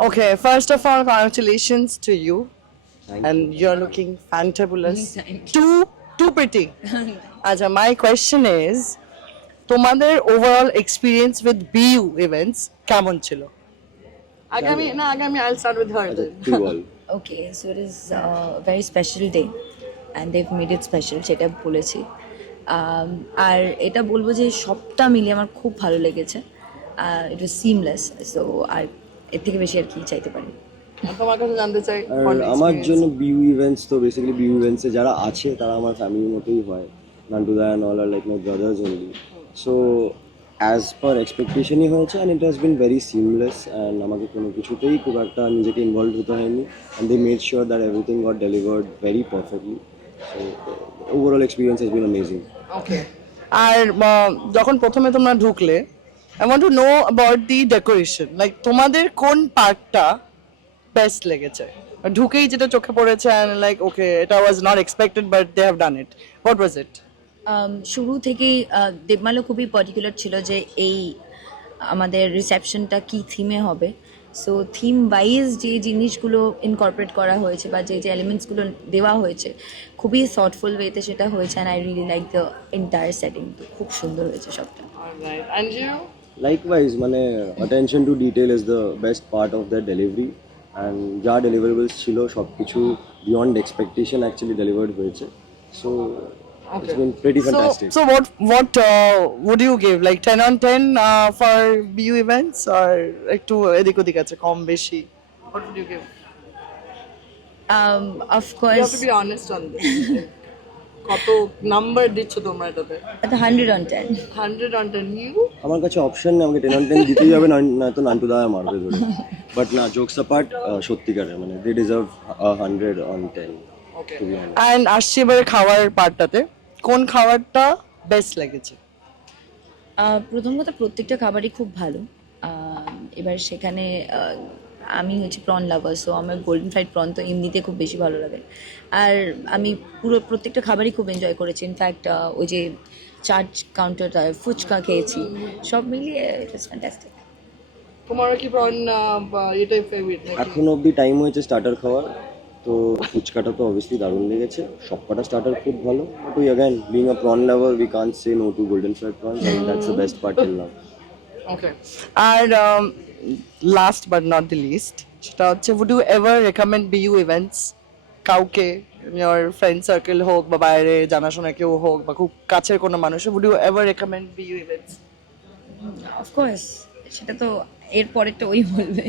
Okay, first of all, congratulations to you. Thank And you. you're looking fantabulous. Thank Too pretty. Acha, my question is, তোমাদের overall experience with BU events কেমন ছিল? আগামী I'll start with her আচ্ছা then. তুই বল। Okay, so it is a very special day and they've made it special সেটা বলেছি। আর এটা বলবো যে সবটা মিলিয়ে আমার খুব ভালো লেগেছে। ইট ওয়াজ সিমলেস, সো আর এর থেকে বেশি আর কি চাইতে পারি। তোমার কাছে জানতে চাই আর fun আমার experience. জন্য বিউ ইভেন্টস তো বেসিক্যালি বিউ ইভেন্টসে যারা আছে তারা আমার ফ্যামিলির মতোই হয়। নান্টুদা অ্যান্ড অল আর like my brothers only. So as per এক্সপেকটেশনই হয়েছে and it has been very seamless and আমাকে কোনো কিছুতেই খুব একটা নিজেকে ইনভলভ হতে হয়নি and they made sure that everything got delivered very perfectly. So overall experience has been amazing. Okay. আর যখন প্রথমে তোমরা ঢুকলে I want to know about the decoration. Like তোমাদের কোন পার্টটা বেস্ট লেগেছে? ঢুকেই যেটা চোখে পড়েছে and like okay, এটা was not expected but they have done it. What was it? শুরু থেকেই দেবমালা খুবই পার্টিকুলার ছিল যে এই আমাদের রিসেপশনটা কি থিমে হবে। সো থিম ওয়াইজ যে জিনিসগুলো ইনকর্পোরেট করা হয়েছে বা যে যে এলিমেন্টসগুলো দেওয়া হয়েছে খুবই থটফুল ওয়েতে সেটা হয়েছে and I really like the entire setting. খুব সুন্দর হয়েছে সবটা। Alright. And you? লাইকওয়াইজ মানে attention to detail is the best part of the delivery and যা ডেলিভারেবলস ছিল সব কিছু বিয়ন্ড এক্সপেকটেশন অ্যাকচুয়ালি ডেলিভার্ড হয়েছে। So it's been pretty fantastic. So what would you give? Like 10 on 10 for BU events or একটু এদিক ওদিক আছে কম বেশি? What would you give? You have of course to be honest on this. কত number দিচ্ছ তোমরা এটাতে? 100 on 10। 100 on 10. You? আমার কাছে অপশন নেই, আমাকে 10 on 10 দিতেই হবে, না তো নান্টু দাদা মারবে ধরে। বাট না, জোকস অ্যাপার্ট, সত্যিকারের মানে they deserve 100 on 10 Okay. To be honest. And আসছি এবারে খাওয়ার পার্টটাতে, কোন খাবারটা বেস্ট লেগেছে? প্রথম কথা প্রত্যেকটা খাবারই খুব ভালো। এবার সেখানে আমি হচ্ছে প্রন লাভার, সো আমার গোল্ডেন ফ্রাইড প্রন তো এমনিতে খুব বেশি ভালো লাগে। আর আমি প্রত্যেকটা খাবারই খুব এনজয় করেছি। ইনফ্যাক্ট ওই যে চার্জ কাউন্টারটা ফুচকা খেয়েছি, সব মিলিয়ে ইট ওয়াজ ফ্যান্টাস্টিক। তোমারও কি প্রন এটাই ফেভারিট নাকি? এখন অবধি টাইম হয়েছে স্টার্টার খাওয়ার, তো ফুচকাটা তো অবভিয়াসলি দারুণ লেগেছে, সবকটা স্টার্টার খুব ভালো। But we again being a prawn lover we can't say no to golden fried prawns, I think that's the best part till now. Okay. আর last but not the least, সেটা হচ্ছে would you ever recommend BU events কাউকে, your friend circle হোক বা বাইরে জানাশোনা কেউ হোক বা খুব কাছের কোনো মানুষ, would you ever recommend BU events? Of course সেটা তো এর পরেরটা ওই বলবে।